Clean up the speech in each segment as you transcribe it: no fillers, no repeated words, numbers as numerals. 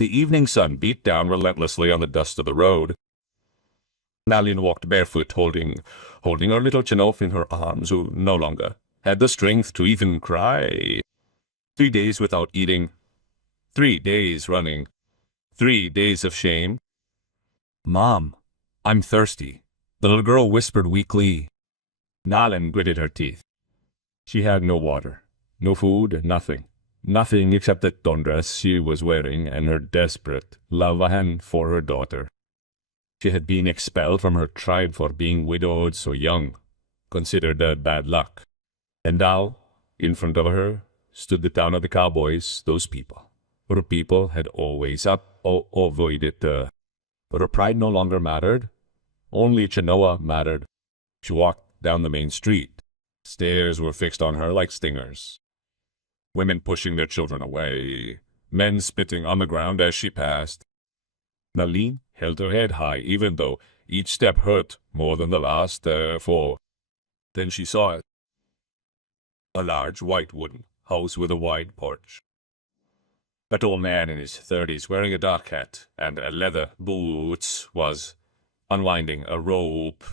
The evening sun beat down relentlessly on the dust of the road. Nalin walked barefoot, holding her little Chinof in her arms, who no longer had the strength to even cry. 3 days without eating. 3 days running. 3 days of shame. "Mom, I'm thirsty," the little girl whispered weakly. Nalin gritted her teeth. She had no water, no food, nothing. Nothing except the tundras she was wearing and her desperate love for her daughter. She had been expelled from her tribe for being widowed so young, considered a bad luck. And now, in front of her, stood the town of the cowboys, those people. Her people had always avoided her. But her pride no longer mattered. Only Chenoa mattered. She walked down the main street. Stares were fixed on her like stingers. Women pushing their children away. Men spitting on the ground as she passed. Nalin held her head high, even though each step hurt more than the last, for. Then she saw it. A large white wooden house with a wide porch. A tall man in his 30s, wearing a dark hat and leather boots, was unwinding a rope.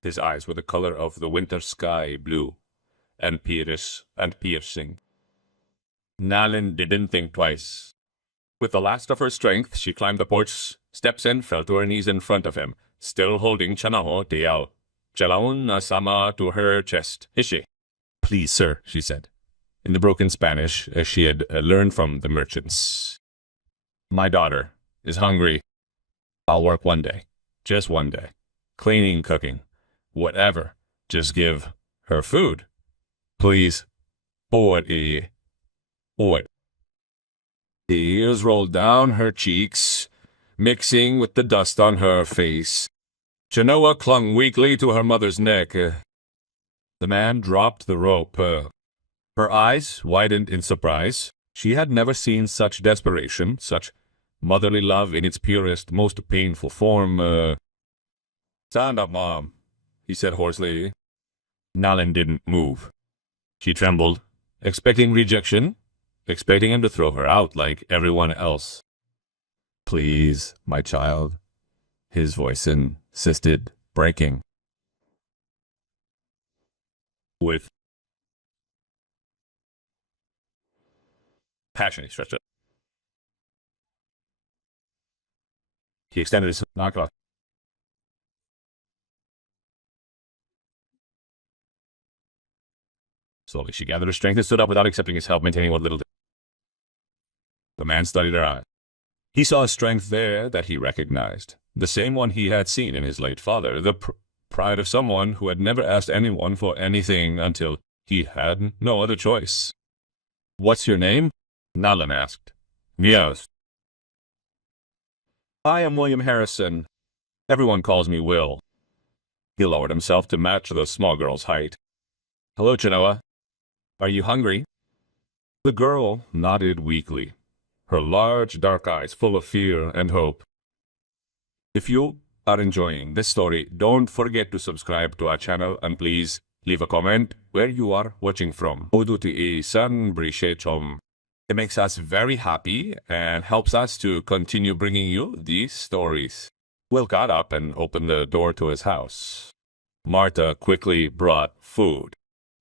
His eyes were the color of the winter sky, blue and piercing. Nalin didn't think twice. With the last of her strength, she climbed the porch steps and fell to her knees in front of him, still holding Chanaho Tiao. Chalaun sama to her chest. "Hishi." "Please, sir," she said, in the broken Spanish as she had learned from the merchants. "My daughter is hungry. I'll work one day, just one day. Cleaning, cooking, whatever. Just give her food. Please." Boy. Tears rolled down her cheeks, mixing with the dust on her face. Chenoa clung weakly to her mother's neck. The man dropped the rope. Her eyes widened in surprise. She had never seen such desperation, such motherly love in its purest, most painful form. "Stand up, Mom," he said hoarsely. Nalin didn't move. She trembled, expecting rejection, expecting him to throw her out like everyone else. "Please, my child," his voice insisted, breaking. With passion, he stretched it. He extended his knuckle. Slowly, she gathered her strength and stood up without accepting his help, maintaining what little. The man studied her eyes. He saw a strength there that he recognized, the same one he had seen in his late father, the pride of someone who had never asked anyone for anything until he had no other choice. "What's your name?" Nalin asked. "Yes." "I am William Harrison. Everyone calls me Will." He lowered himself to match the small girl's height. "Hello, Chenoa. Are you hungry?" The girl nodded weakly, her large dark eyes full of fear and hope. If you are enjoying this story, don't forget to subscribe to our channel and please leave a comment where you are watching from. It makes us very happy and helps us to continue bringing you these stories. Will got up and opened the door to his house. Marta quickly brought food.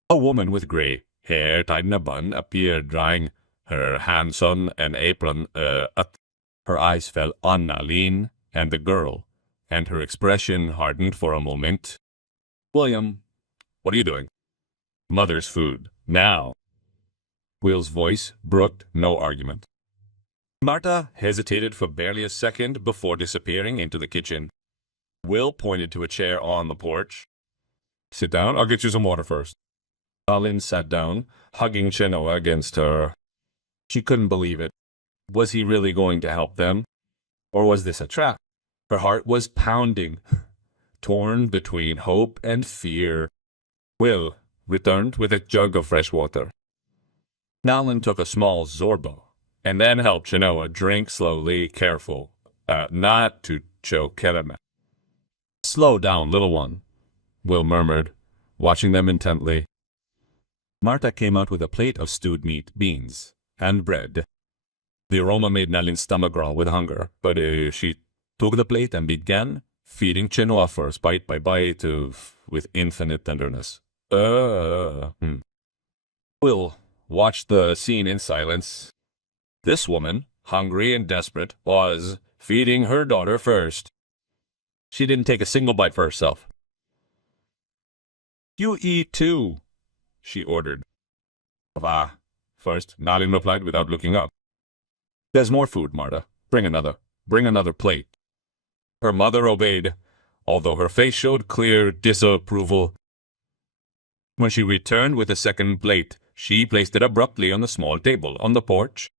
A woman with gray hair tied in a bun appeared, drying her hands on an apron. Her eyes fell on Nalin and the girl, and her expression hardened for a moment. "William, what are you doing?" "Mother's food, now." Will's voice brooked no argument. Marta hesitated for barely a second before disappearing into the kitchen. Will pointed to a chair on the porch. "Sit down, I'll get you some water first." Nalin sat down, hugging Chenoa against her. She couldn't believe it. Was he really going to help them? Or was this a trap? Her heart was pounding, torn between hope and fear. Will returned with a jug of fresh water. Nalin took a small zorbo, and then helped Chenoa drink slowly, careful, not to choke him. "Slow down, little one," Will murmured, watching them intently. Marta came out with a plate of stewed meat, beans, and bread. The aroma made Nalin's stomach growl with hunger, but she took the plate and began feeding Chenoa first, bite by bite, with infinite tenderness. Will watched the scene in silence. This woman, hungry and desperate, was feeding her daughter first. She didn't take a single bite for herself. "You eat too," she ordered. "Ah." First, Nalin replied without looking up. "There's more food, Marta. Bring another. Bring another plate." Her mother obeyed, although her face showed clear disapproval. When she returned with a second plate, she placed it abruptly on the small table on the porch.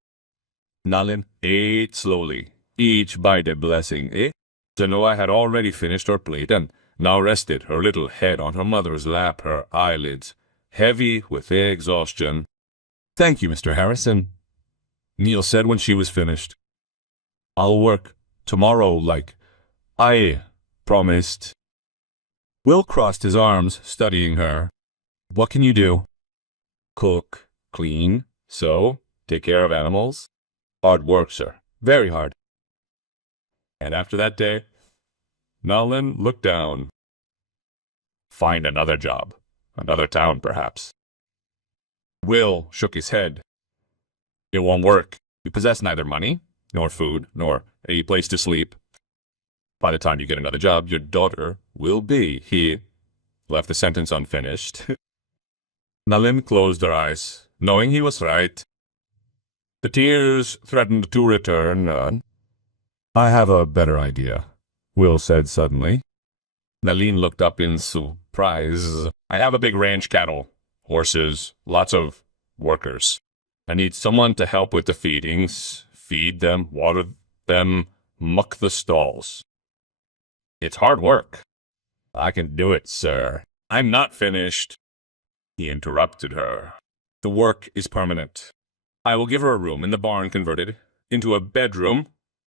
Nalin ate slowly, each bite a blessing, Chenoa had already finished her plate and now rested her little head on her mother's lap, her eyelids heavy with exhaustion. "Thank you, Mr. Harrison," Neil said when she was finished. "I'll work tomorrow like I promised." Will crossed his arms, studying her. "What can you do?" "Cook, clean, sew, take care of animals." "Hard work, sir. Very hard." And after that day, Nalin looked down. "Find another job. Another town, perhaps." Will shook his head. "It won't work. You possess neither money, nor food, nor a place to sleep. By the time you get another job, your daughter will be." He left the sentence unfinished. Nalin closed her eyes, knowing he was right. The tears threatened to return. "I have a better idea," Will said suddenly. Nalin looked up in surprise. "I have a big ranch, cattle, horses, lots of workers. I need someone to help with the feedings, feed them, water them, muck the stalls. It's hard work." "I can do it, sir." "I'm not finished," he interrupted her. "The work is permanent. I will give her a room in the barn converted into a bedroom,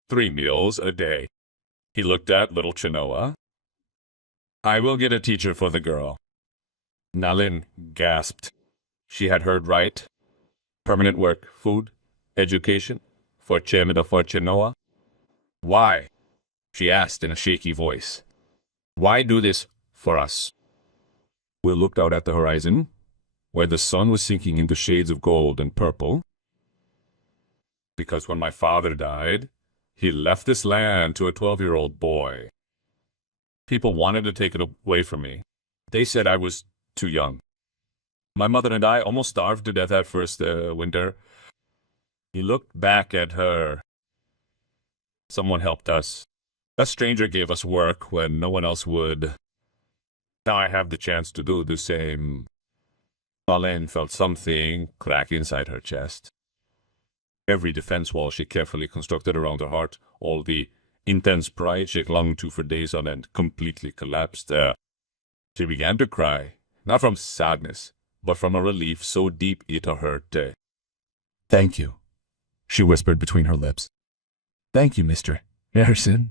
3 meals a day." He looked at little Chenoa. "I will get a teacher for the girl." Nalin gasped. She had heard right. Permanent work, food, education, for Chenoa. "Why?" she asked in a shaky voice. "Why do this for us?" Will looked out at the horizon, where the sun was sinking into shades of gold and purple. "Because when my father died, he left this land to a 12-year-old boy. People wanted to take it away from me. They said I was too young. My mother and I almost starved to death that first winter." He looked back at her. "Someone helped us. A stranger gave us work when no one else would. Now I have the chance to do the same." Nalin felt something crack inside her chest. Every defense wall she carefully constructed around her heart, all the intense pride she clung to for days on end, completely collapsed. She began to cry, not from sadness, but from a relief so deep it hurt. "Thank you," she whispered between her lips. "Thank you, Mr. Harrison.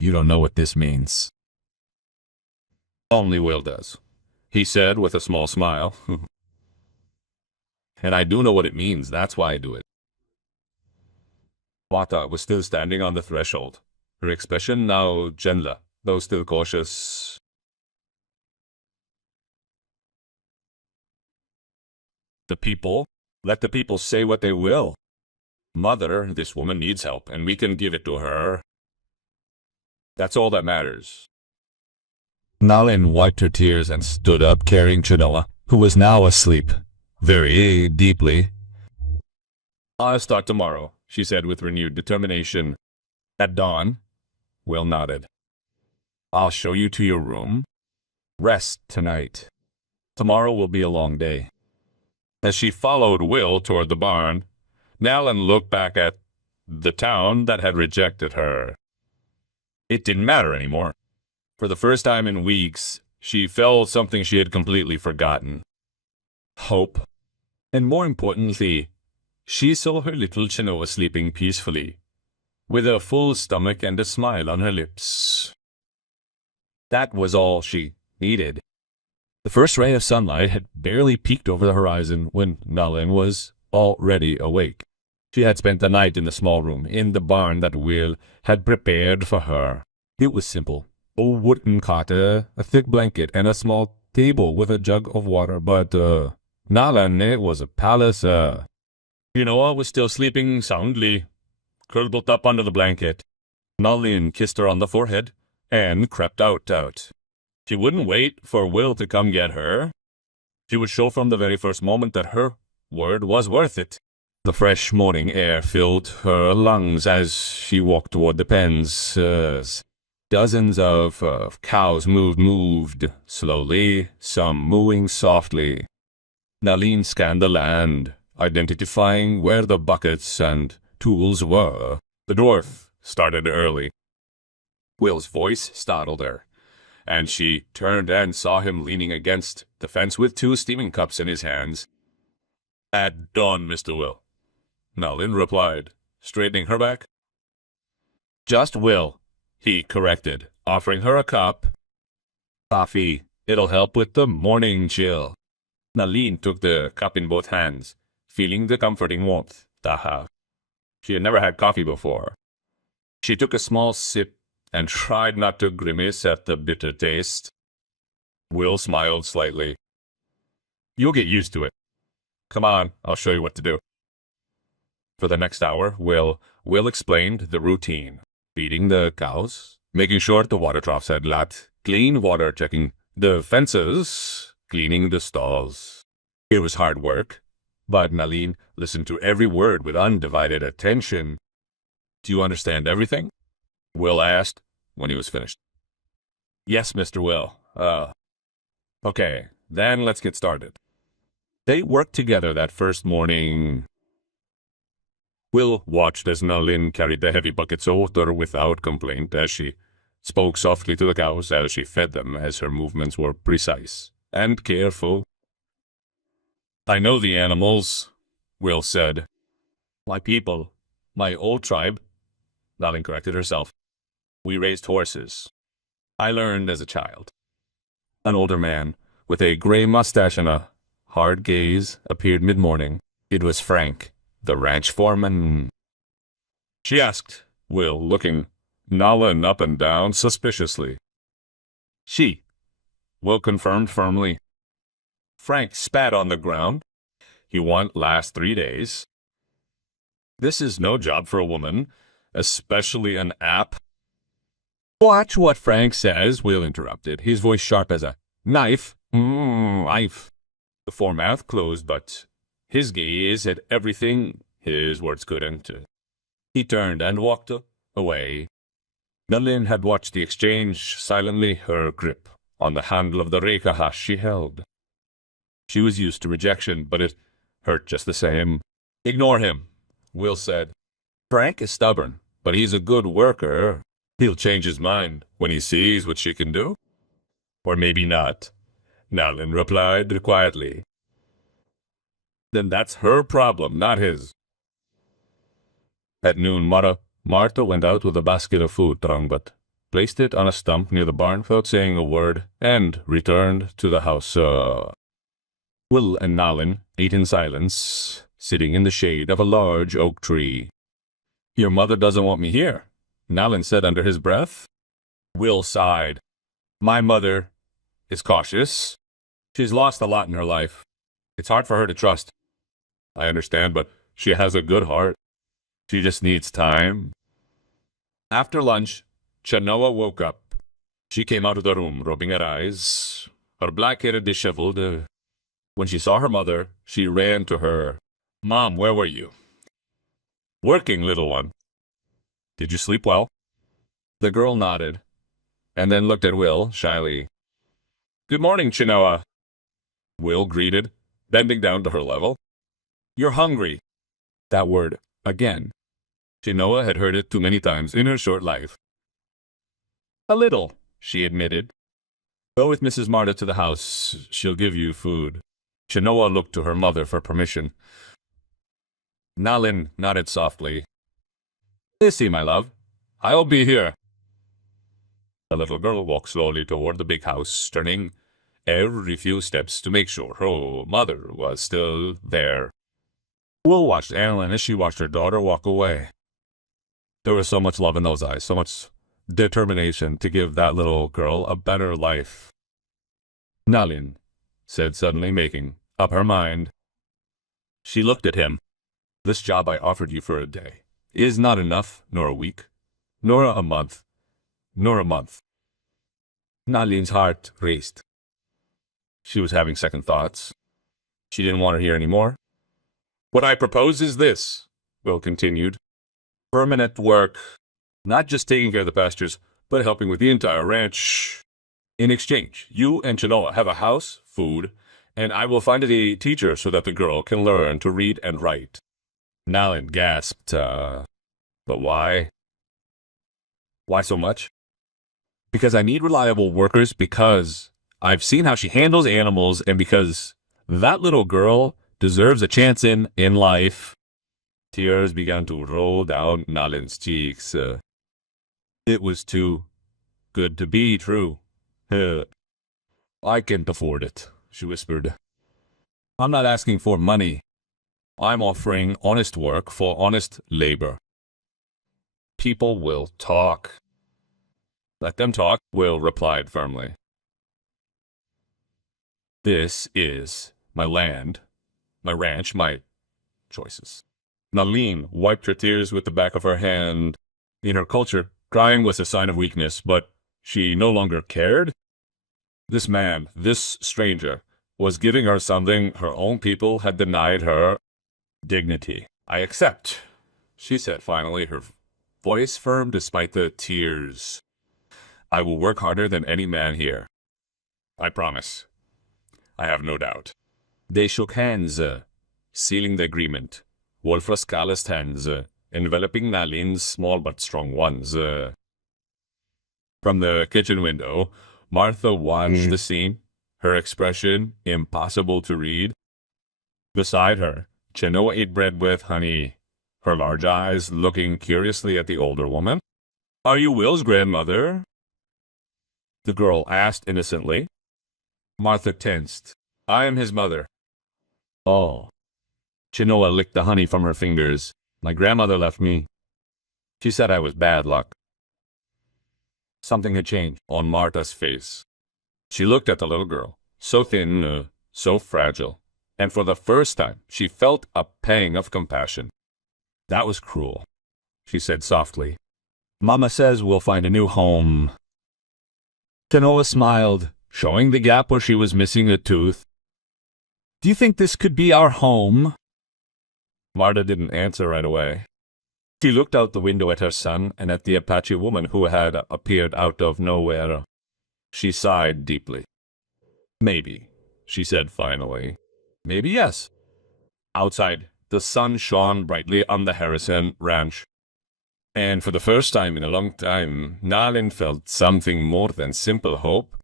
You don't know what this means." "Only Will does," he said with a small smile. "And I do know what it means. That's why I do it." Marta was still standing on the threshold, her expression now gentle, though still cautious. "The people? Let the people say what they will. Mother, this woman needs help, and we can give it to her. That's all that matters." Nalin wiped her tears and stood up, carrying Chenoa, who was now asleep, very deeply. "I'll start tomorrow," she said with renewed determination. "At dawn?" Will nodded. "I'll show you to your room. Rest tonight. Tomorrow will be a long day." As she followed Will toward the barn, Nalin looked back at the town that had rejected her. It didn't matter anymore. For the first time in weeks, she felt something she had completely forgotten. Hope. And more importantly, she saw her little Chenoa sleeping peacefully, with a full stomach and a smile on her lips. That was all she needed. The first ray of sunlight had barely peeked over the horizon when Nalin was already awake. She had spent the night in the small room in the barn that Will had prepared for her. It was simple. A wooden cot, a thick blanket, and a small table with a jug of water, but, Nalan, it was a palace, Genoa was still sleeping soundly, curled up under the blanket. Nalin kissed her on the forehead and crept out. She wouldn't wait for Will to come get her. She would show from the very first moment that her word was worth it. The fresh morning air filled her lungs as she walked toward the pens. Dozens of cows moved slowly, some mooing softly. Nalin scanned the land, identifying where the buckets and tools were. The dwarf started early. Will's voice startled her, and she turned and saw him leaning against the fence with 2 steaming cups in his hands. "At dawn, Mr. Will," Nalin replied, straightening her back. "Just Will," he corrected, offering her a cup. "Coffee. It'll help with the morning chill." Nalin took the cup in both hands, feeling the comforting warmth. She had never had coffee before. She took a small sip and tried not to grimace at the bitter taste. Will smiled slightly. "You'll get used to it. Come on, I'll show you what to do." For the next hour, Will explained the routine. Feeding the cows, making sure the water troughs had clean water, checking the fences, cleaning the stalls. It was hard work, but Nalin listened to every word with undivided attention. "Do you understand everything?" Will asked when he was finished. "Yes, Mr. Will. Okay, then let's get started." They worked together that first morning. Will watched as Nalin carried the heavy buckets of water without complaint, as she spoke softly to the cows as she fed them, as her movements were precise and careful. "I know the animals," Will said. "My people, my old tribe," Nalin corrected herself. "We raised horses. I learned as a child." An older man, with a gray mustache and a hard gaze, appeared mid-morning. It was Frank, the ranch foreman. She asked, Will looking Nalin up and down suspiciously. "She," Will confirmed firmly. Frank spat on the ground. "He won't last 3 days. This is no job for a woman, especially an app." "Watch what Frank says," Will interrupted, his voice sharp as a knife. Knife. The foremouth closed, but his gaze had everything his words couldn't. He turned and walked away. Nalin had watched the exchange silently, her grip on the handle of the rekahash she held. She was used to rejection, but it hurt just the same. "Ignore him," Will said. "Frank is stubborn, but he's a good worker. He'll change his mind when he sees what she can do." "Or maybe not," Nalin replied quietly. "Then that's her problem, not his." At noon, Marta went out with a basket of food, but placed it on a stump near the barn without saying a word, and returned to the house. Will and Nalin ate in silence, sitting in the shade of a large oak tree. "Your mother doesn't want me here," Nalin said under his breath. Will sighed. "My mother is cautious. She's lost a lot in her life. It's hard for her to trust." "I understand, but she has a good heart. She just needs time." After lunch, Chenoa woke up. She came out of the room, rubbing her eyes, her black hair disheveled. When she saw her mother, she ran to her. "Mom, where were you?" "Working, little one." "Did you sleep well?" The girl nodded, and then looked at Will shyly. "Good morning, Chenoa," Will greeted, bending down to her level. "You're hungry." That word, again. Chenoa had heard it too many times in her short life. "A little," she admitted. "Go with Mrs. Marta to the house. She'll give you food." Chenoa looked to her mother for permission. Nalin nodded softly. "Lissy, my love, I'll be here." The little girl walked slowly toward the big house, turning every few steps to make sure her mother was still there. Will watched Annalyn as she watched her daughter walk away. There was so much love in those eyes, so much determination to give that little girl a better life. Nalin said suddenly, making up her mind. She looked at him. This job I offered you for a day is not enough, nor a week, nor a month, nor a month. Nalin's heart raced. She was having second thoughts. She didn't want to hear any more. What I propose is this, Will continued. Permanent work, not just taking care of the pastures, but helping with the entire ranch. In exchange, you and Chenoa have a house, food, and I will find a teacher so that the girl can learn to read and write. Nalin gasped, but why? Why so much? Because I need reliable workers, because I've seen how she handles animals, and because that little girl deserves a chance in life. Tears began to roll down Nalin's cheeks. It was too good to be true. I can't afford it, she whispered. I'm not asking for money. I'm offering honest work for honest labor. People will talk. Let them talk, Will replied firmly. This is my land, my ranch, my choices. Nalin wiped her tears with the back of her hand. In her culture, crying was a sign of weakness, but she no longer cared. This man, this stranger, was giving her something her own people had denied her: dignity. I accept, she said finally, her voice firm despite the tears. I will work harder than any man here. I promise. I have no doubt. They shook hands, sealing the agreement. Wolfra's calloused hands, enveloping Nalin's small but strong ones. From the kitchen window, Martha watched the scene, her expression impossible to read. Beside her, Chenoa ate bread with honey, her large eyes looking curiously at the older woman. Are you Will's grandmother? The girl asked innocently. Martha tensed. I am his mother. Oh. Chenoa licked the honey from her fingers. My grandmother left me. She said I was bad luck. Something had changed on Martha's face. She looked at the little girl, so thin, so fragile, and for the first time she felt a pang of compassion. That was cruel, she said softly. Mama says we'll find a new home. Chenoa smiled, showing the gap where she was missing a tooth. Do you think this could be our home? Martha didn't answer right away. She looked out the window at her son and at the Apache woman who had appeared out of nowhere. She sighed deeply. Maybe, she said finally. Maybe yes. Outside, the sun shone brightly on the Harrison ranch. And for the first time in a long time, Nalin felt something more than simple hope.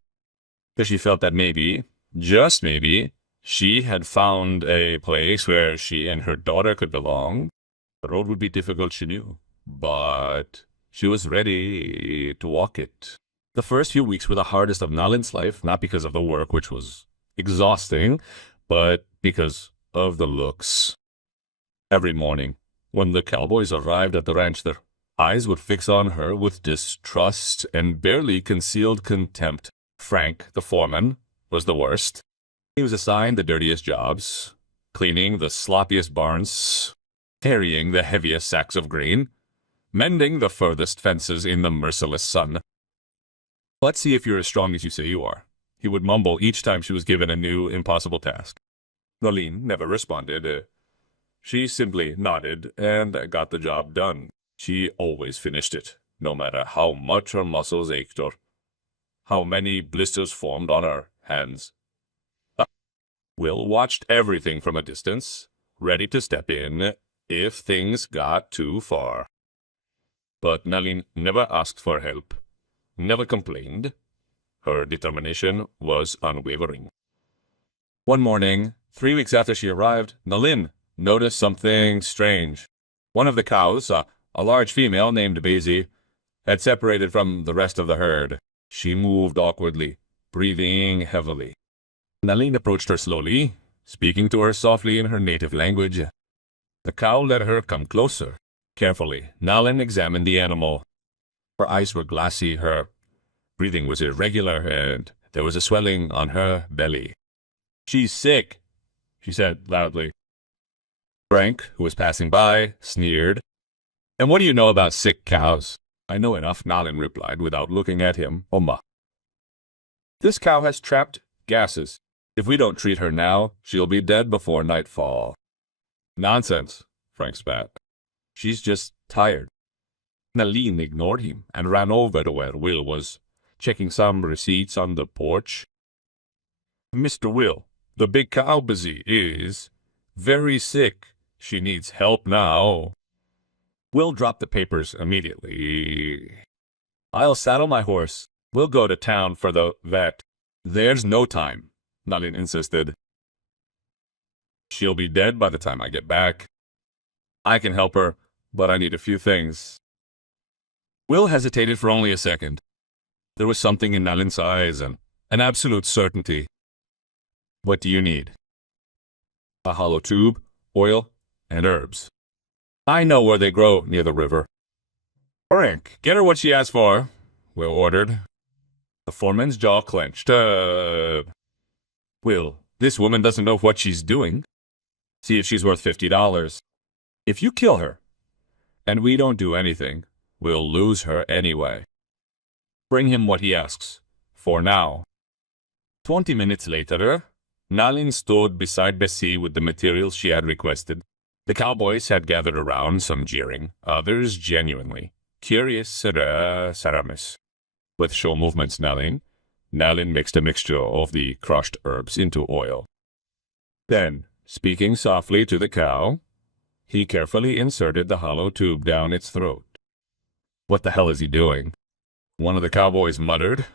She felt that maybe, just maybe, she had found a place where she and her daughter could belong. The road would be difficult, she knew, but she was ready to walk it. The first few weeks were the hardest of Nalin's life, not because of the work, which was exhausting, but because of the looks. Every morning, when the cowboys arrived at the ranch, their eyes would fix on her with distrust and barely concealed contempt. Frank, the foreman, was the worst. He was assigned the dirtiest jobs, cleaning the sloppiest barns, carrying the heaviest sacks of grain, mending the furthest fences in the merciless sun. Let's see if you're as strong as you say you are, he would mumble each time she was given a new, impossible task. Nalin never responded. She simply nodded and got the job done. She always finished it, no matter how much her muscles ached or how many blisters formed on her hands. Will watched everything from a distance, ready to step in if things got too far. But Nalin never asked for help, never complained. Her determination was unwavering. One morning, 3 weeks after she arrived, Nalin noticed something strange. One of the cows, a large female named Basie, had separated from the rest of the herd. She moved awkwardly, breathing heavily. Nalin approached her slowly, speaking to her softly in her native language. The cow let her come closer. Carefully, Nalin examined the animal. Her eyes were glassy, her breathing was irregular, and there was a swelling on her belly. "She's sick," she said loudly. Frank, who was passing by, sneered. "And what do you know about sick cows?" "I know enough," Nalin replied without looking at him. "Oma. This cow has trapped gases. If we don't treat her now, she'll be dead before nightfall." "Nonsense," Frank spat. "She's just tired." Nalin ignored him and ran over to where Will was, checking some receipts on the porch. "Mr. Will, the big cow busy is very sick. She needs help now." Will dropped the papers immediately. "I'll saddle my horse. We'll go to town for the vet." "There's no time," Nalin insisted. "She'll be dead by the time I get back. I can help her, but I need a few things." Will hesitated for only a second. There was something in Nalin's eyes and an absolute certainty. "What do you need?" "A hollow tube, oil, and herbs. I know where they grow near the river." "Frank, get her what she asked for," Will ordered. The foreman's jaw clenched. Will, this woman doesn't know what she's doing. See if she's worth $50. If you kill her, and we don't do anything, we'll lose her anyway. Bring him what he asks, for now." 20 minutes later, Nalin stood beside Bessie with the materials she had requested. The cowboys had gathered around, some jeering, others genuinely curious. Saramis. With show movements, Nalin mixed a mixture of the crushed herbs into oil. Then, speaking softly to the cow, he carefully inserted the hollow tube down its throat. "What the hell is he doing?" one of the cowboys muttered.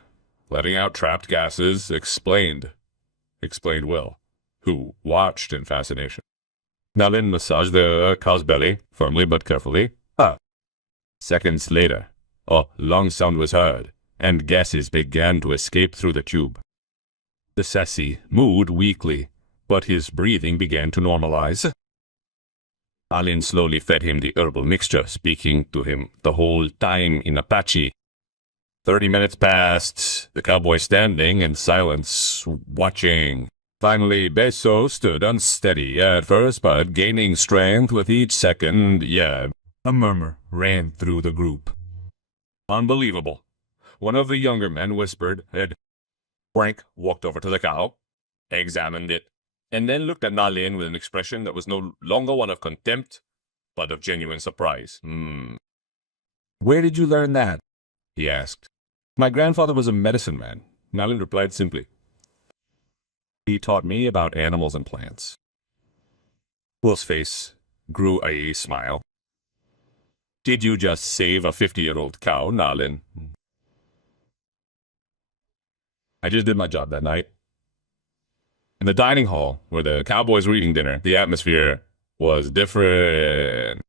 "Letting out trapped gases," explained Will, who watched in fascination. Nalin massaged the cow's belly, firmly but carefully. Seconds later, a long sound was heard, and gases began to escape through the tube. The sassy moved weakly, but his breathing began to normalize. Nalin slowly fed him the herbal mixture, speaking to him the whole time in Apache. 30 minutes passed, the cowboy standing in silence, watching. Finally, Beso stood unsteady at first, but gaining strength with each second. "Yeah." A murmur ran through the group. "Unbelievable," one of the younger men whispered. Frank walked over to the cow, examined it, and then looked at Nalin with an expression that was no longer one of contempt, but of genuine surprise. "Where did you learn that?" he asked. "My grandfather was a medicine man," Nalin replied simply. "He taught me about animals and plants." Will's face grew a smile. "Did you just save a 50-year-old cow, Nalin?" "I just did my job that night." In the dining hall, where the cowboys were eating dinner, the atmosphere was different.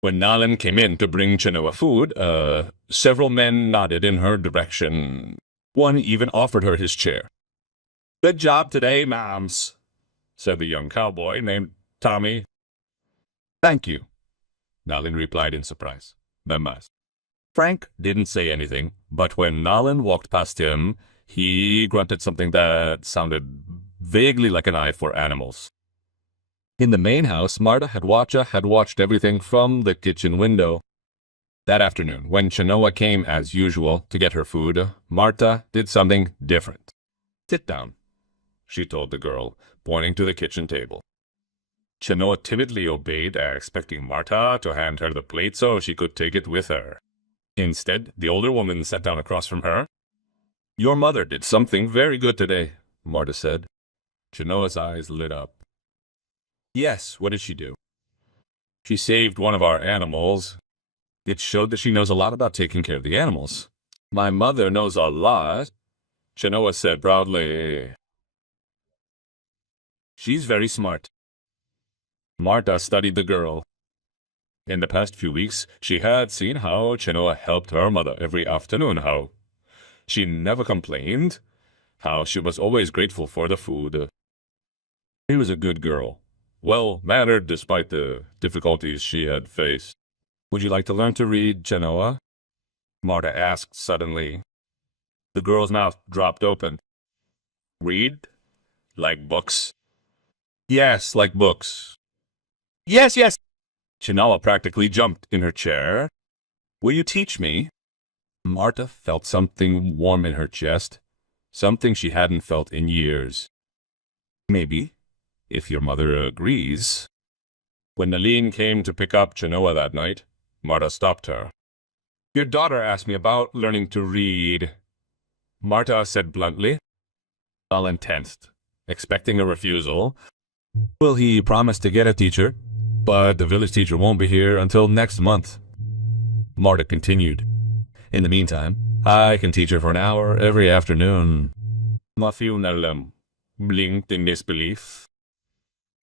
When Nalin came in to bring Chenoa food, several men nodded in her direction. One even offered her his chair. "Good job today, ma'ams," said the young cowboy named Tommy. "Thank you," Nalin replied in surprise. "Mamas." Frank didn't say anything, but when Nalin walked past him, he grunted something that sounded vaguely like an eye for animals. In the main house, Marta had watched everything from the kitchen window. That afternoon, when Chenoa came as usual to get her food, Marta did something different. "Sit down," she told the girl, pointing to the kitchen table. Chenoa timidly obeyed, expecting Marta to hand her the plate so she could take it with her. Instead, the older woman sat down across from her. "Your mother did something very good today," Marta said. Chenoa's eyes lit up. "Yes, what did she do?" "She saved one of our animals." It showed that she knows a lot about taking care of the animals. "My mother knows a lot," Chenoa said proudly. "She's very smart." Marta studied the girl. In the past few weeks, she had seen how Chenoa helped her mother every afternoon, how she never complained, how she was always grateful for the food. She was a good girl, well-mannered despite the difficulties she had faced. "Would you like to learn to read, Genoa?" Marta asked suddenly. The girl's mouth dropped open. "Read? Like books?" "Yes, like books." "Yes, yes!" Genoa practically jumped in her chair. "Will you teach me?" Marta felt something warm in her chest, something she hadn't felt in years. "Maybe, if your mother agrees." When Naline came to pick up Genoa that night, Marta stopped her. "Your daughter asked me about learning to read," Marta said bluntly. Naline tensed, expecting a refusal. "Well, he promised to get a teacher, but the village teacher won't be here until next month," Marta continued. "In the meantime, I can teach her for an hour every afternoon." Matthew Nalim blinked in disbelief.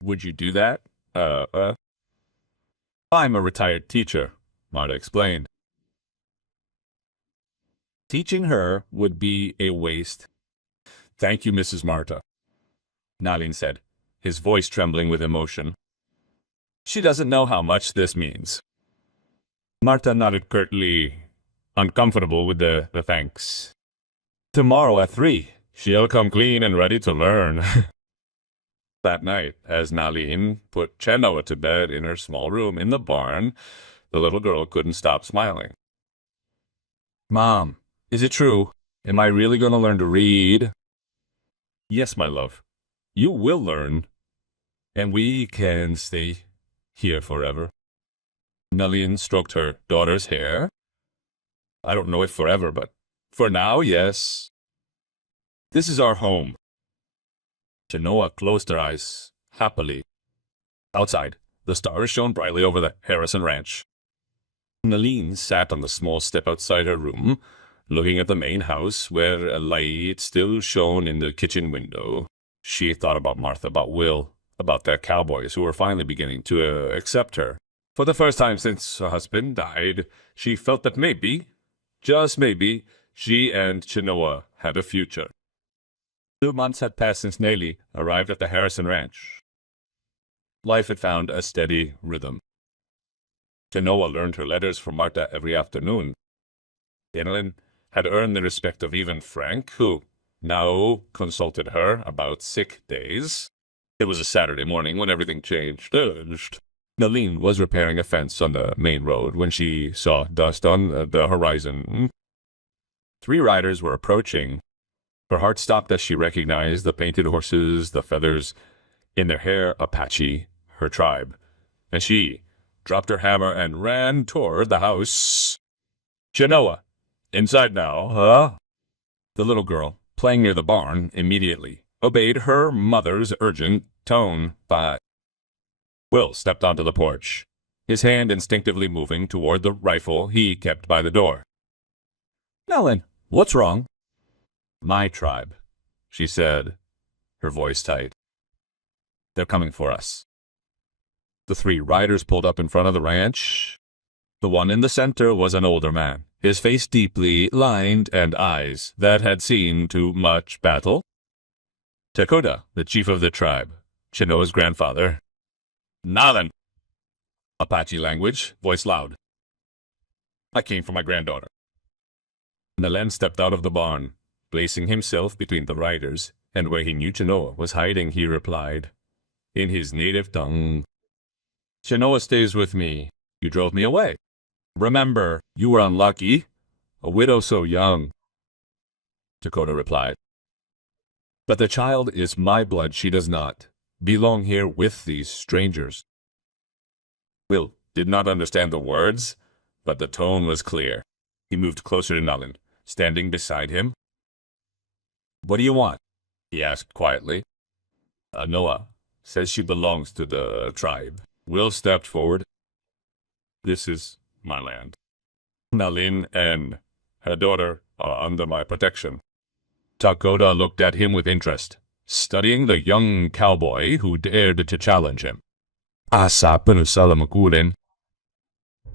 "Would you do that? I'm a retired teacher," Marta explained. "Teaching her would be a waste." "Thank you, Mrs. Marta," Nalin said, his voice trembling with emotion. "She doesn't know how much this means." Marta nodded curtly, uncomfortable with the thanks. "Tomorrow at 3, she'll come clean and ready to learn." That night, as Nalin put Genoa to bed in her small room in the barn, the little girl couldn't stop smiling. "Mom, is it true? Am I really going to learn to read?" "Yes, my love. You will learn. And we can stay here forever." Nalin stroked her daughter's hair. "I don't know if forever, but for now, yes. This is our home." Genoa closed her eyes happily. Outside, the stars shone brightly over the Harrison Ranch. Nalin sat on the small step outside her room, looking at the main house where a light still shone in the kitchen window. She thought about Martha, about Will, about the cowboys who were finally beginning to accept her. For the first time since her husband died, she felt that maybe, just maybe, she and Genoa had a future. 2 months had passed since Nellie arrived at the Harrison Ranch. Life had found a steady rhythm. Genoa learned her letters from Marta every afternoon. Annalyn had earned the respect of even Frank, who now consulted her about sick days. It was a Saturday morning when everything changed. Nalin was repairing a fence on the main road when she saw dust on the horizon. 3 riders were approaching. Her heart stopped as she recognized the painted horses, the feathers in their hair, Apache, her tribe. And she dropped her hammer and ran toward the house. "Genoa, inside now, huh?" The little girl, playing near the barn, immediately obeyed her mother's urgent tone, but Will stepped onto the porch, his hand instinctively moving toward the rifle he kept by the door. "Nalin, what's wrong?" "My tribe," she said, her voice tight. "They're coming for us." The 3 riders pulled up in front of the ranch. The one in the center was an older man, his face deeply lined and eyes that had seen too much battle. Takoda, the chief of the tribe, Chinoa's grandfather. "Nalin!" Apache language, voice loud. "I came for my granddaughter." Nalen stepped out of the barn, placing himself between the riders, and where he knew Chinoa was hiding, he replied, in his native tongue, "Chinoa stays with me. You drove me away. Remember, you were unlucky. A widow so young." Dakota replied, "But the child is my blood. She does not belong here with these strangers." Will did not understand the words, but the tone was clear. He moved closer to Nalin, standing beside him. "What do you want?" he asked quietly. "Noah says she belongs to the tribe." Will stepped forward. "This is my land. Nalin and her daughter are under my protection." Takoda looked at him with interest, studying the young cowboy who dared to challenge him.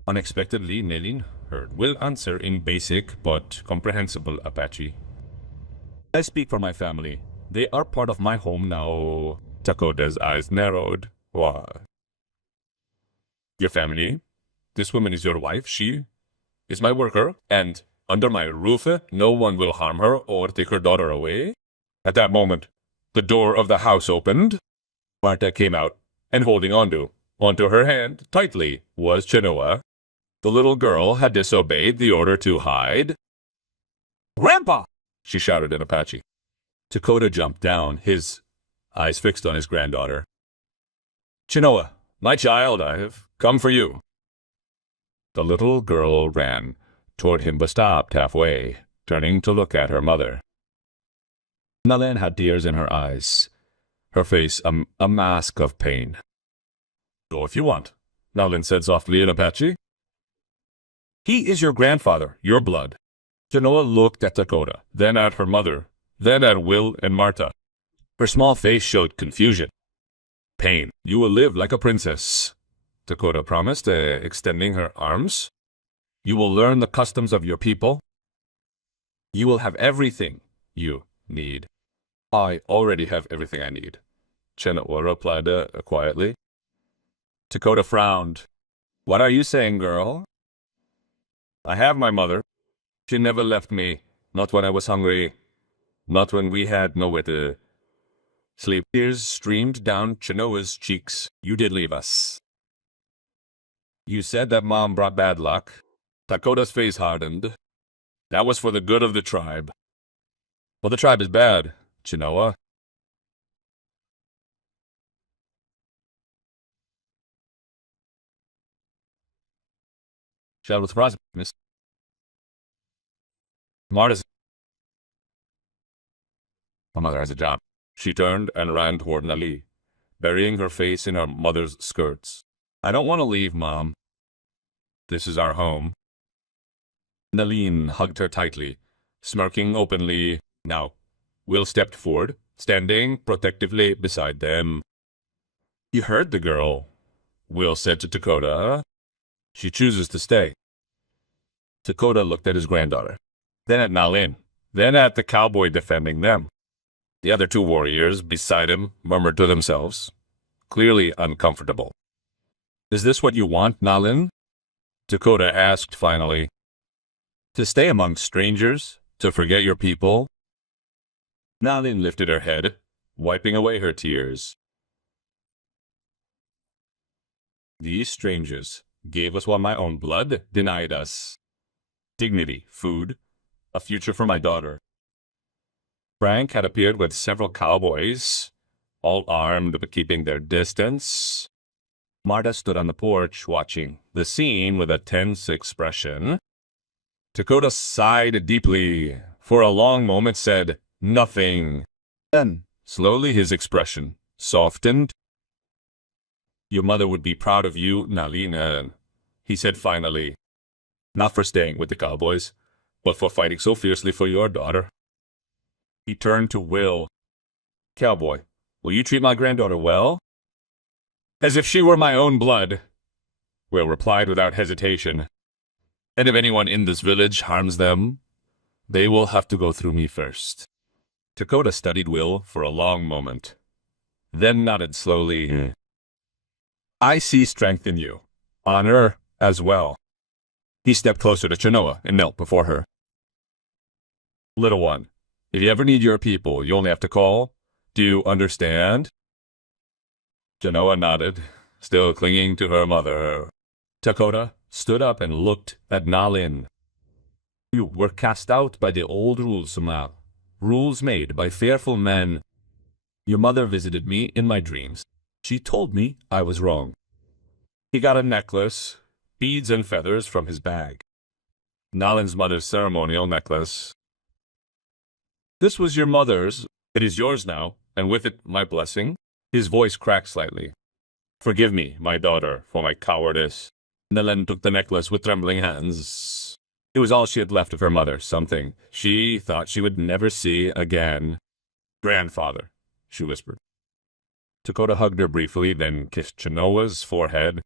Unexpectedly, Nalin heard Will answer in basic but comprehensible Apache. "I speak for my family. They are part of my home now." Takoda's eyes narrowed. Why? Your family? This woman is your wife. She is my worker, and under my roof, no one will harm her or take her daughter away. At that moment, the door of the house opened. Marta came out, and holding onto her hand tightly was Chenoa. The little girl had disobeyed the order to hide. "Grandpa!" she shouted in Apache. Dakota jumped down, his eyes fixed on his granddaughter. "Chenoa, my child, I have come for you." The little girl ran toward him but stopped halfway, turning to look at her mother. Nalen had tears in her eyes, her face a mask of pain. "Go if you want," Nalen said softly in Apache. "He is your grandfather, your blood." Chenoa looked at Dakota, then at her mother, then at Will and Marta. Her small face showed confusion. "Pain, you will live like a princess," Dakota promised, extending her arms. "You will learn the customs of your people. You will have everything you need." "I already have everything I need," Chenoa replied quietly. Dakota frowned. "What are you saying, girl?" "I have my mother. She never left me, not when I was hungry, not when we had nowhere to sleep." Tears streamed down Chenoa's cheeks. "You did leave us. You said that Mom brought bad luck." Dakota's face hardened. "That was for the good of the tribe." "Well, the tribe is bad, Chenoa." Shadow with surprise, Miss Marta's. "My mother has a job." She turned and ran toward Nali, burying her face in her mother's skirts. "I don't want to leave, Mom. This is our home." Naline hugged her tightly, smirking openly. Now, Will stepped forward, standing protectively beside them. "You heard the girl," Will said to Dakota. "She chooses to stay." Dakota looked at his granddaughter, then at Nalin, then at the cowboy defending them. The other two warriors beside him murmured to themselves, clearly uncomfortable. "Is this what you want, Nalin?" Dakota asked finally. "To stay among strangers? To forget your people?" Nalin lifted her head, wiping away her tears. "These strangers gave us what my own blood denied us. Dignity, food, a future for my daughter." Frank had appeared with several cowboys, all armed but keeping their distance. Marta stood on the porch watching the scene with a tense expression. Dakota sighed deeply, for a long moment said nothing. Then, slowly his expression softened. "Your mother would be proud of you, Nalina," he said finally. "Not for staying with the cowboys, but for fighting so fiercely for your daughter." He turned to Will. "Cowboy, will you treat my granddaughter well?" "As if she were my own blood," Will replied without hesitation. "And if anyone in this village harms them, they will have to go through me first." Dakota studied Will for a long moment, then nodded slowly. "I see strength in you. Honor as well." He stepped closer to Chenoa and knelt before her. "Little one, if you ever need your people, you only have to call. Do you understand?" Chenoa nodded, still clinging to her mother. Dakota stood up and looked at Nalin. "You were cast out by the old rules, Mal. Rules made by fearful men. Your mother visited me in my dreams. She told me I was wrong." He got a necklace, beads and feathers from his bag. Nalin's mother's ceremonial necklace. "This was your mother's. It is yours now, and with it my blessing." His voice cracked slightly. "Forgive me, my daughter, for my cowardice." Nalen took the necklace with trembling hands. It was all she had left of her mother, something she thought she would never see again. "Grandfather," she whispered. Dakota hugged her briefly, then kissed Chenoa's forehead.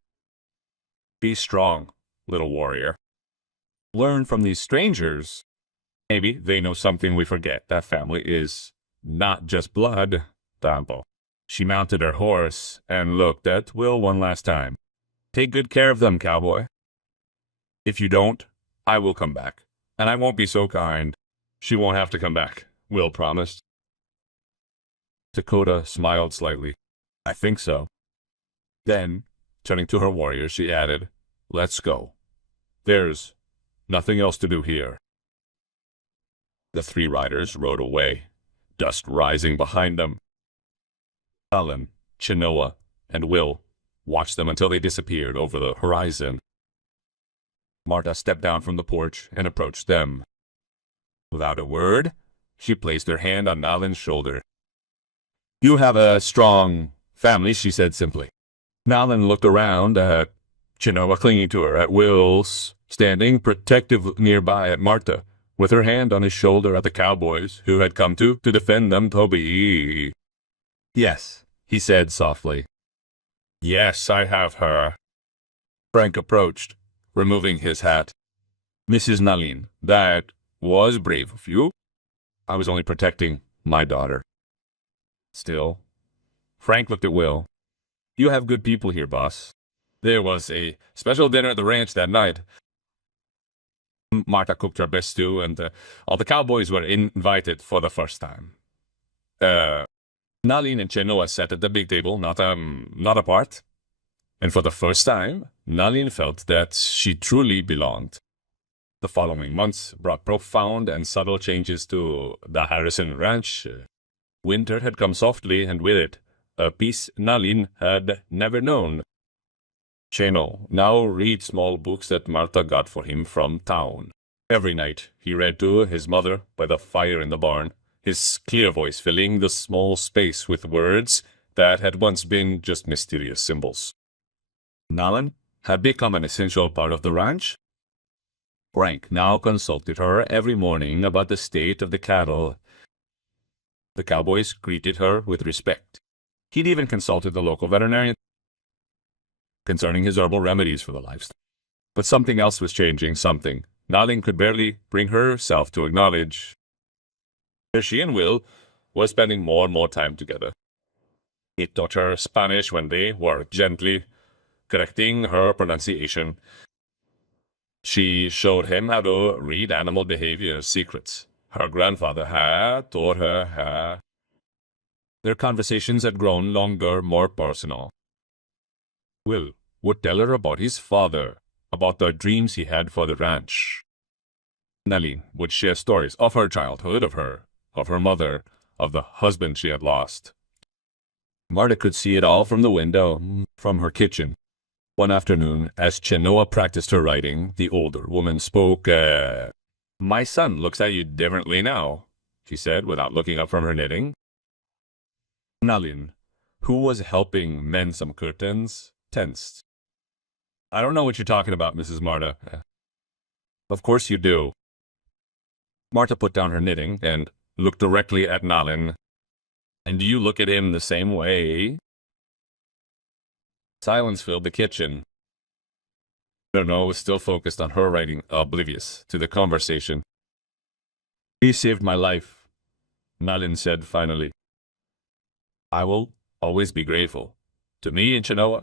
"Be strong, little warrior. Learn from these strangers. Maybe they know something we forget. That family is not just blood, Tampo." She mounted her horse and looked at Will one last time. "Take good care of them, cowboy. If you don't, I will come back, and I won't be so kind." "She won't have to come back," Will promised. Dakota smiled slightly. "I think so." Then, turning to her warriors, she added, "Let's go. There's nothing else to do here." The three riders rode away, dust rising behind them. Alan, Chenoa, and Will watched them until they disappeared over the horizon. Marta stepped down from the porch and approached them. Without a word, she placed her hand on Nalin's shoulder. "You have a strong family," she said simply. Nalin looked around at Chenoa clinging to her, at Will's standing protective nearby, at Marta, with her hand on his shoulder, at the cowboys who had come to defend them. Toby. "Yes," he said softly. "Yes, I have her." Frank approached, removing his hat. "Mrs. Nalin, that was brave of you. I was only protecting my daughter." Still, Frank looked at Will. "You have good people here, boss. There was a special dinner at the ranch that night. Marta cooked her best stew, and all the cowboys were invited for the first time. Nalin and Chenoa sat at the big table, not apart. And for the first time, Nalin felt that she truly belonged. The following months brought profound and subtle changes to the Harrison Ranch. Winter had come softly, and with it, a peace Nalin had never known. Cheno now read small books that Marta got for him from town. Every night he read to his mother by the fire in the barn, his clear voice filling the small space with words that had once been just mysterious symbols. Nalin had become an essential part of the ranch. Frank now consulted her every morning about the state of the cattle. The cowboys greeted her with respect. He'd even consulted the local veterinarian concerning his herbal remedies for the livestock. But something else was changing, something Nalin could barely bring herself to acknowledge. She and Will were spending more and more time together. He taught her Spanish when they worked, gently correcting her pronunciation. She showed him how to read animal behavior secrets her grandfather had taught her. Their conversations had grown longer, more personal. Will would tell her about his father, about the dreams he had for the ranch. Nalin would share stories of her childhood, of her mother, of the husband she had lost. Marta could see it all from the window, from her kitchen. One afternoon, as Chenoa practiced her writing, the older woman spoke. "My son looks at you differently now," she said, without looking up from her knitting. Nalin, who was helping mend some curtains, tensed. "I don't know what you're talking about, Mrs. Marta." "Of course you do." Marta put down her knitting and looked directly at Nalin. "And do you look at him the same way?" Silence filled the kitchen. Bruno was still focused on her writing, oblivious to the conversation. "He saved my life," Nalin said finally. "I will always be grateful. To me and Chenoa."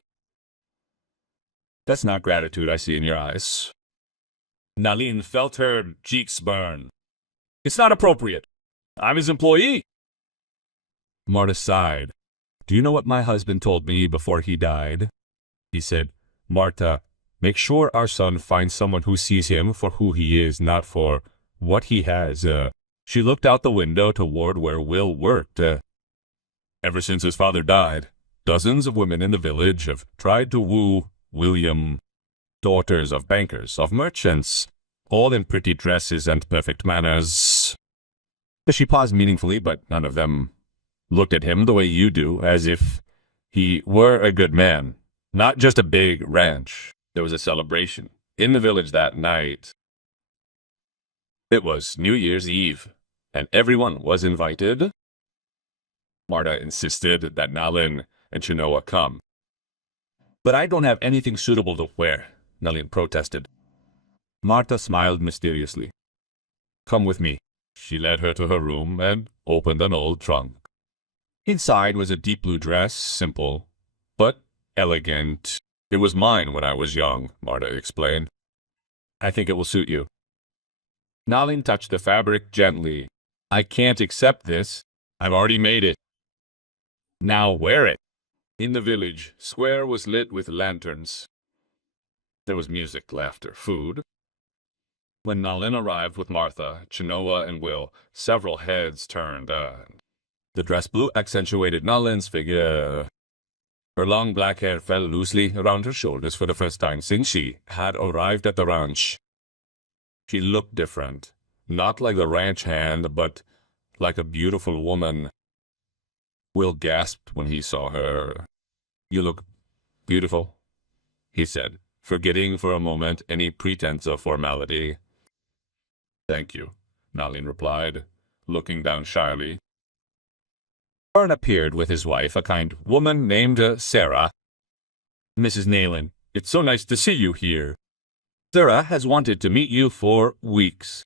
"That's not gratitude I see in your eyes." Nalin felt her cheeks burn. "It's not appropriate. I'm his employee." Marta sighed. "Do you know what my husband told me before he died?" He said, "Marta, make sure our son finds someone who sees him for who he is, not for what he has." She looked out the window toward where Will worked. "Ever since his father died, dozens of women in the village have tried to woo William. Daughters of bankers, of merchants, all in pretty dresses and perfect manners." She paused meaningfully, but none of them looked at him the way you do, as if he were a good man, not just a big ranch. There was a celebration in the village that night. It was New Year's Eve, and everyone was invited. Marta insisted that Nalin and Chenoa come. "But I don't have anything suitable to wear," Nalin protested. Marta smiled mysteriously. "Come with me." She led her to her room and opened an old trunk. Inside was a deep blue dress, simple, but elegant. It was mine when I was young, Marta explained. I think it will suit you. Nalin touched the fabric gently. I can't accept this. I've already made it. Now wear it. In the village, square was lit with lanterns. There was music, laughter, food. When Nalin arrived with Martha, Chenoa, and Will, several heads turned. The dress blue accentuated Nalin's figure. Her long black hair fell loosely around her shoulders for the first time since she had arrived at the ranch. She looked different, not like the ranch hand, but like a beautiful woman. Will gasped when he saw her. You look beautiful, he said, forgetting for a moment any pretense of formality. Thank you, Nalin replied, looking down shyly. Byrne appeared with his wife, a kind woman named Sarah. Mrs. Nalin, it's so nice to see you here. Sarah has wanted to meet you for weeks.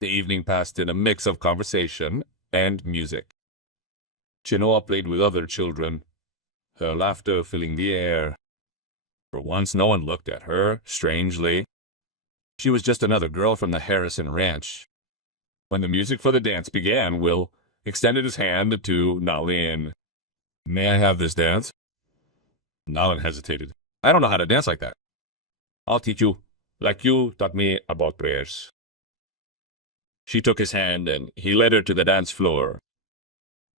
The evening passed in a mix of conversation and music. Chenoa played with other children, her laughter filling the air. For once no one looked at her, strangely. She was just another girl from the Harrison Ranch. When the music for the dance began, Will extended his hand to Nalin. May I have this dance? Nalin hesitated. I don't know how to dance like that. I'll teach you, like you taught me about prayers. She took his hand and he led her to the dance floor.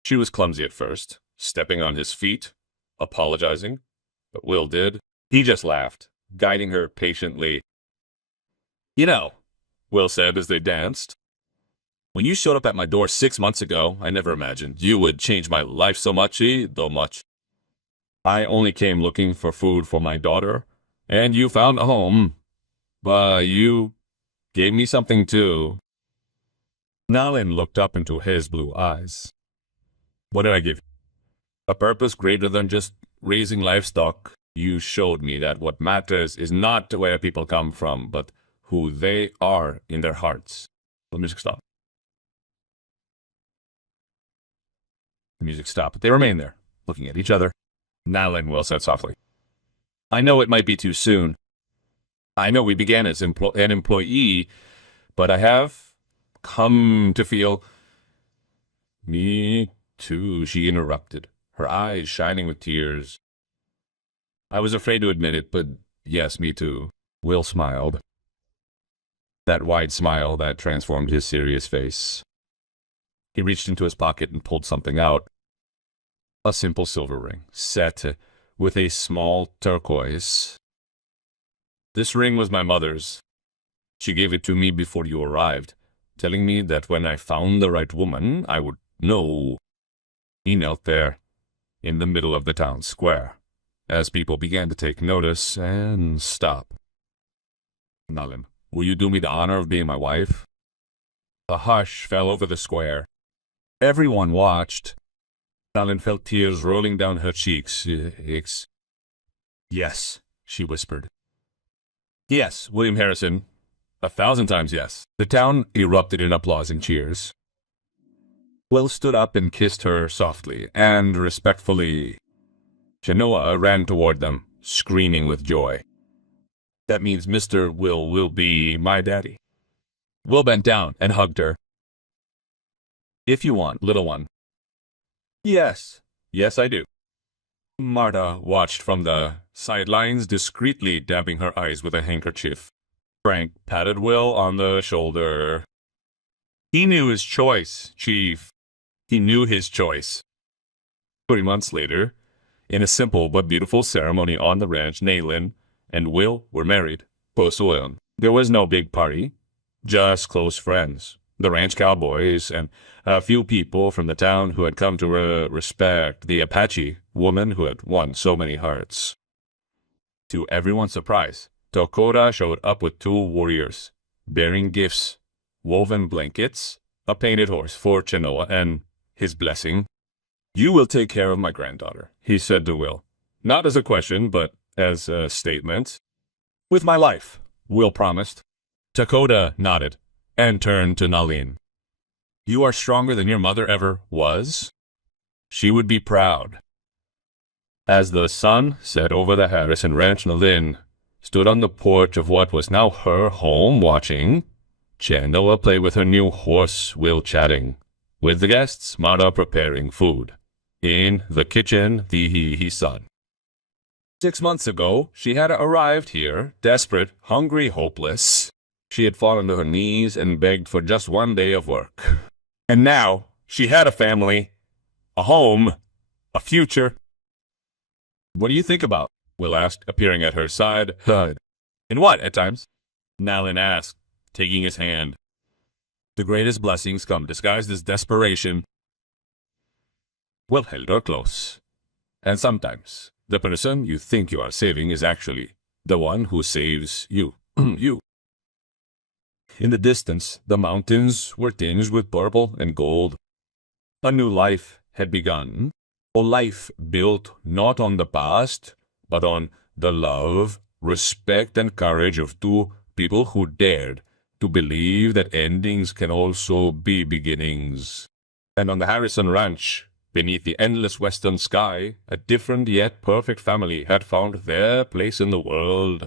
She was clumsy at first, stepping on his feet, apologizing, but Will did. He just laughed, guiding her patiently. You know, Will said as they danced, when you showed up at my door 6 months ago, I never imagined you would change my life so much, though much. I only came looking for food for my daughter, and you found a home. But you gave me something too. Nalin looked up into his blue eyes. What did I give you? A purpose greater than just raising livestock. You showed me that what matters is not where people come from, but who they are in their hearts. The music stopped. The music stopped, but they remained there, looking at each other. Nalin, Will said softly. I know it might be too soon. I know we began as an employee, but I have come to feel... Me too, she interrupted, her eyes shining with tears. I was afraid to admit it, but yes, me too. Will smiled. That wide smile that transformed his serious face. He reached into his pocket and pulled something out. A simple silver ring, set with a small turquoise. This ring was my mother's. She gave it to me before you arrived, telling me that when I found the right woman, I would know. He knelt there, in the middle of the town square, as people began to take notice and stop. Nalin, will you do me the honor of being my wife? A hush fell over the square. Everyone watched. Nalin felt tears rolling down her cheeks. Yes, she whispered. Yes, William Harrison. 1,000 times yes. The town erupted in applause and cheers. Will stood up and kissed her softly and respectfully. Chenoa ran toward them, screaming with joy. That means Mr. Will be my daddy. Will bent down and hugged her. If you want, little one. Yes, yes I do. Marta watched from the sidelines, discreetly dabbing her eyes with a handkerchief. Frank patted Will on the shoulder. He knew his choice, Chief. He knew his choice. 3 months later, in a simple but beautiful ceremony on the ranch, Nalin and Will were married. Post-oil. There was no big party, just close friends, the ranch cowboys, and a few people from the town who had come to respect the Apache woman who had won so many hearts. To everyone's surprise, Tokora showed up with 2 warriors, bearing gifts, woven blankets, a painted horse for Chenoa, and his blessing. You will take care of my granddaughter, he said to Will. Not as a question, but as a statement. With my life, Will promised. Tokora nodded and turned to Nalin. You are stronger than your mother ever was? She would be proud. As the sun set over the Harrison Ranch, Nalin stood on the porch of what was now her home, watching Chandler play with her new horse, Will chatting with the guests, Mara preparing food. In the kitchen, the son. 6 months ago, she had arrived here, desperate, hungry, hopeless. She had fallen to her knees and begged for just one day of work. And now, she had a family, a home, a future. What do you think about? Will asked, appearing at her side. In what, at times? Nalin asked, taking his hand. The greatest blessings come disguised as desperation. Will held her close. And sometimes, the person you think you are saving is actually the one who saves you. You. In the distance, the mountains were tinged with purple and gold. A new life had begun. A life built not on the past, but on the love, respect, and courage of two people who dared to believe that endings can also be beginnings. And on the Harrison Ranch, beneath the endless western sky, a different yet perfect family had found their place in the world.